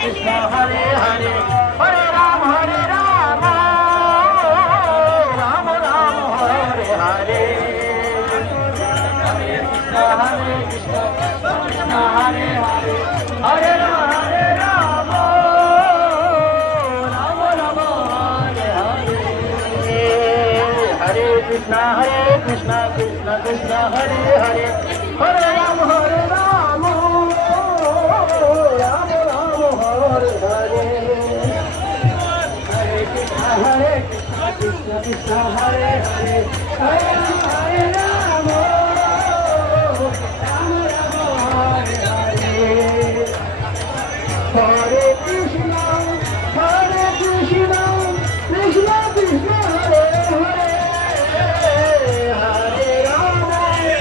Krishna Hare Hare Hare Ram Ram Ram Hare Hare Hare Krishna Krishna Hare Hare Hare Ram Ram Ram Hare Hare Hare Krishna Krishna Krishna Hare Hare Hare Ram Ram Hare Hare Hare Krishna Krishna Hare Hare Hare